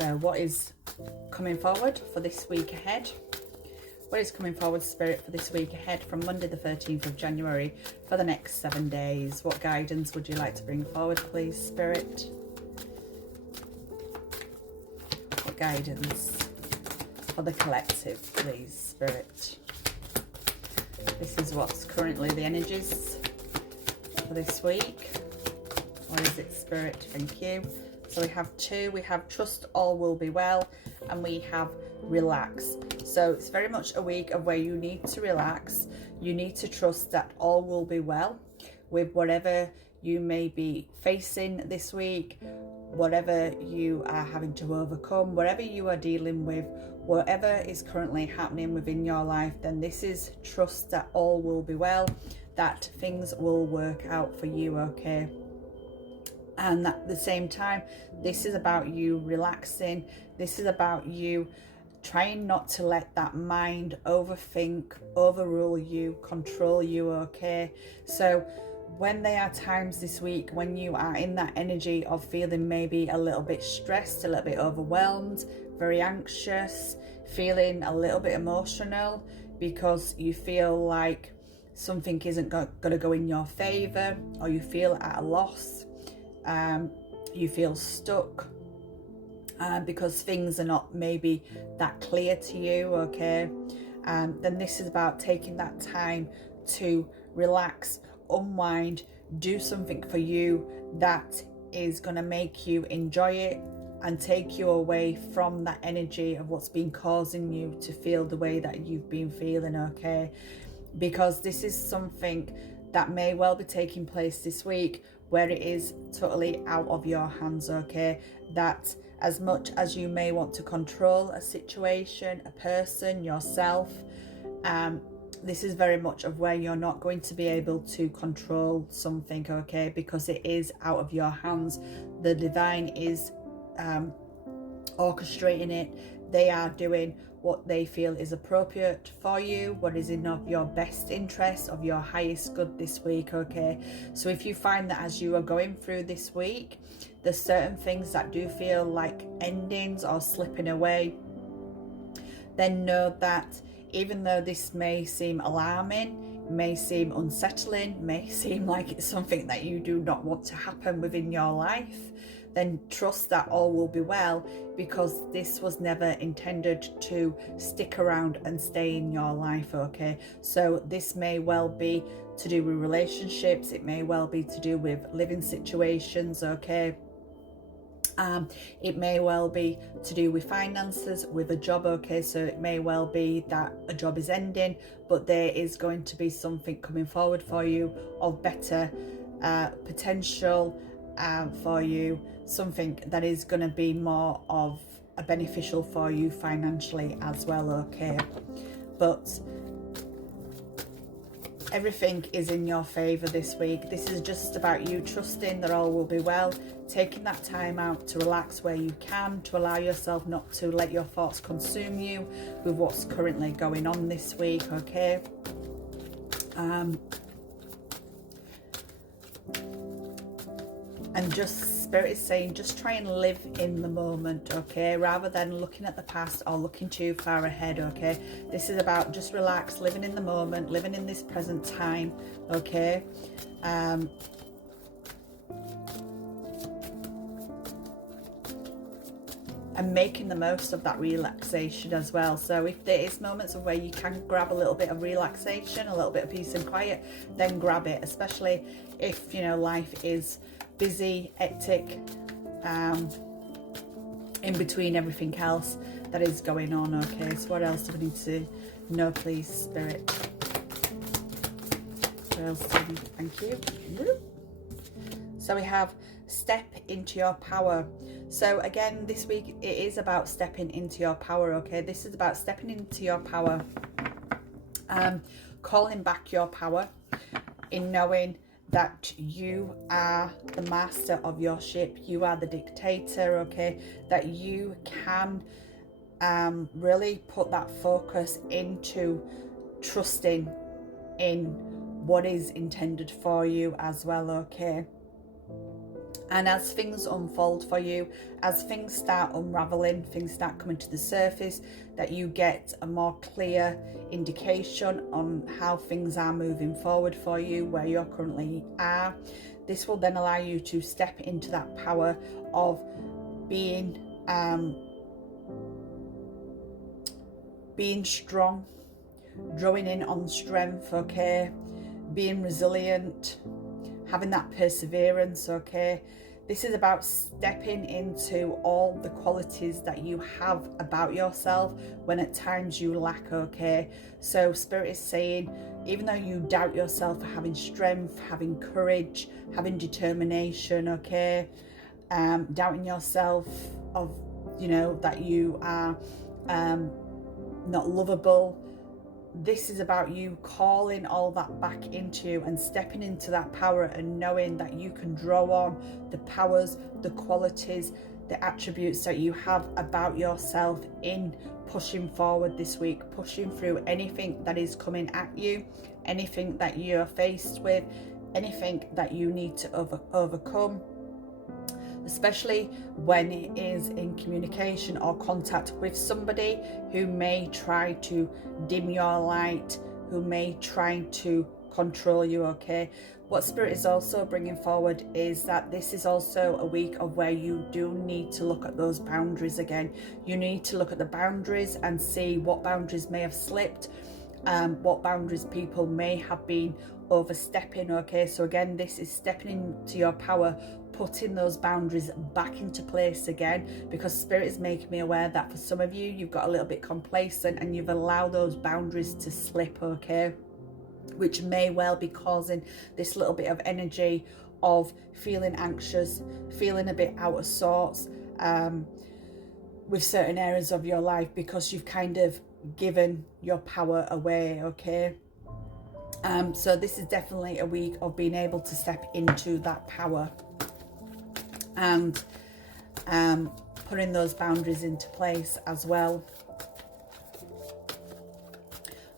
So what is coming forward for this week ahead? What is coming forward, Spirit, for this week ahead from Monday the 13th of January for the next 7 days? What guidance would you like to bring forward, please, Spirit? What guidance for the collective, please, Spirit? This is what's currently the energies for this week. What is it, Spirit? Thank you. So we have two. We have trust all will be well, and we have relax. So it's very much a week of where you need to relax. You need to trust that all will be well with whatever you may be facing this week, whatever you are having to overcome, whatever you are dealing with, whatever is currently happening within your life. Then this is trust that all will be well, that things will work out for you, okay? And at the same time, this is about you relaxing. This is about you trying not to let that mind overthink, overrule you, control you, okay? So when there are times this week when you are in that energy of feeling maybe a little bit stressed, a little bit overwhelmed, very anxious, feeling a little bit emotional because you feel like something isn't going to go in your favor, or you feel at a loss, you feel stuck because things are not maybe that clear to you, okay? Then this is about taking that time to relax, unwind, do something for you that is going to make you enjoy it and take you away from that energy of what's been causing you to feel the way that you've been feeling, okay? Because this is something that may well be taking place this week where it is totally out of your hands, okay? That as much as you may want to control a situation, a person, yourself, this is very much of where you're not going to be able to control something, okay? Because it is out of your hands. The divine is orchestrating it. They are doing what they feel is appropriate for you, what is in of your best interest, of your highest good this week, okay? So if you find that as you are going through this week, there's certain things that do feel like endings or slipping away, then know that even though this may seem alarming, may seem unsettling, may seem like it's something that you do not want to happen within your life, then trust that all will be well, because this was never intended to stick around and stay in your life, okay? So this may well be to do with relationships, it may well be to do with living situations, okay? It may well be to do with finances, with a job, okay? So it may well be that a job is ending, but there is going to be something coming forward for you of better potential for you, something that is going to be more of a beneficial for you financially as well, okay? But everything is in your favor this week. This is just about you trusting that all will be well, taking that time out to relax where you can, to allow yourself not to let your thoughts consume you with what's currently going on this week, okay? And just, Spirit is saying, just try and live in the moment, okay? Rather than looking at the past or looking too far ahead, okay? This is about just relax, living in the moment, living in this present time, okay? And making the most of that relaxation as well. So if there is moments of where you can grab a little bit of relaxation, a little bit of peace and quiet, then grab it, especially if, you know, life is busy, hectic, in between everything else that is going on, okay? So what else do we need to know, please, Spirit? What else do we need? Thank you. So we have step into your power. So again, this week it is about stepping into your power, okay? This is about stepping into your power, calling back your power in knowing that you are the master of your ship, you are the dictator, okay? That you can really put that focus into trusting in what is intended for you as well, okay? And as things unfold for you, as things start unraveling, things start coming to the surface, that you get a more clear indication on how things are moving forward for you, where you currently are. This will then allow you to step into that power of being strong, drawing in on strength, okay, being resilient, having that perseverance, okay. This is about stepping into all the qualities that you have about yourself when at times you lack, okay. So Spirit is saying, even though you doubt yourself for having strength, having courage, having determination, okay, doubting yourself of, you know, that you are not lovable, this is about you calling all that back into you and stepping into that power and knowing that you can draw on the powers, the qualities, the attributes that you have about yourself in pushing forward this week, pushing through anything that is coming at you, anything that you're faced with, anything that you need to overcome, especially when it is in communication or contact with somebody who may try to dim your light, who may try to control you, okay. What Spirit is also bringing forward is that this is also a week of where you do need to look at those boundaries again. You need to look at the boundaries and see what boundaries may have slipped, what boundaries people may have been overstepping, okay. So again, this is stepping into your power, putting those boundaries back into place again, because Spirit is making me aware that for some of you, you've got a little bit complacent and you've allowed those boundaries to slip, okay, which may well be causing this little bit of energy of feeling anxious, feeling a bit out of sorts with certain areas of your life, because you've kind of given your power away, okay. So this is definitely a week of being able to step into that power and putting those boundaries into place as well.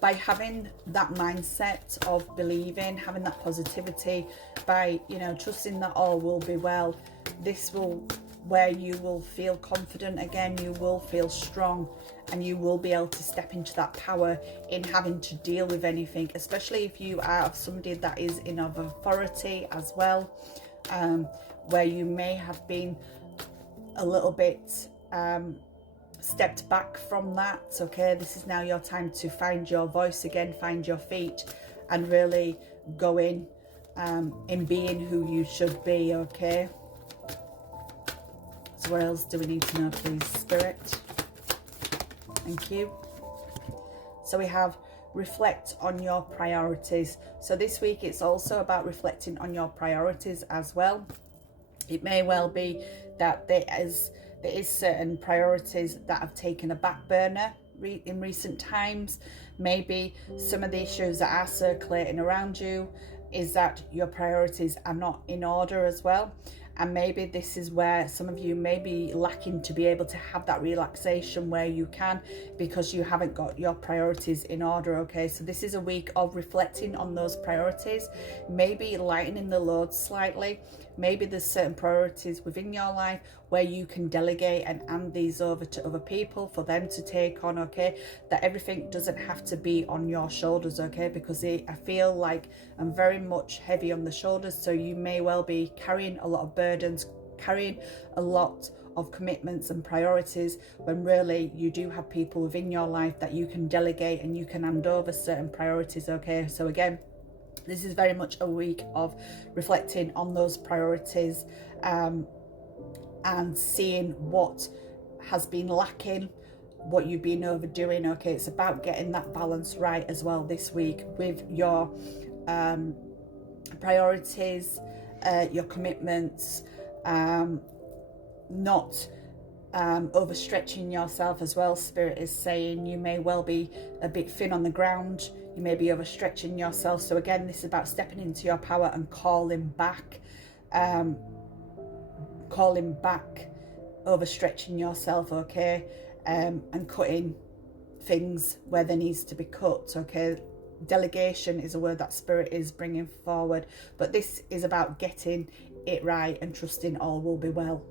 By having that mindset of believing, having that positivity, by, you know, trusting that all will be well, this will, where you will feel confident again, you will feel strong, and you will be able to step into that power in having to deal with anything, especially if you are somebody that is in of authority as well, where you may have been a little bit stepped back from that, okay. This is now your time to find your voice again, find your feet, and really go in being who you should be, okay. So what else do we need to know, please, Spirit? Thank you. So we have reflect on your priorities. So this week it's also about reflecting on your priorities as well. It may well be that there is certain priorities that have taken a back burner in recent times. Maybe some of the issues that are circulating around you is that your priorities are not in order as well. And maybe this is where some of you may be lacking to be able to have that relaxation where you can, because you haven't got your priorities in order, okay. So this is a week of reflecting on those priorities, maybe lightening the load slightly. Maybe there's certain priorities within your life where you can delegate and hand these over to other people for them to take on, okay. That everything doesn't have to be on your shoulders, okay, because I feel like I'm very much heavy on the shoulders. So you may well be carrying a lot of burdens, carrying a lot of commitments and priorities, when really you do have people within your life that you can delegate and you can hand over certain priorities, okay. So again, this is very much a week of reflecting on those priorities and seeing what has been lacking, what you've been overdoing, okay. It's about getting that balance right as well this week with your priorities, your commitments, not overstretching yourself as well. Spirit is saying you may well be a bit thin on the ground, you may be overstretching yourself. So again, this is about stepping into your power and calling back, overstretching yourself, okay, and cutting things where there needs to be cut, okay. Delegation is a word that Spirit is bringing forward, but this is about getting it right and trusting all will be well.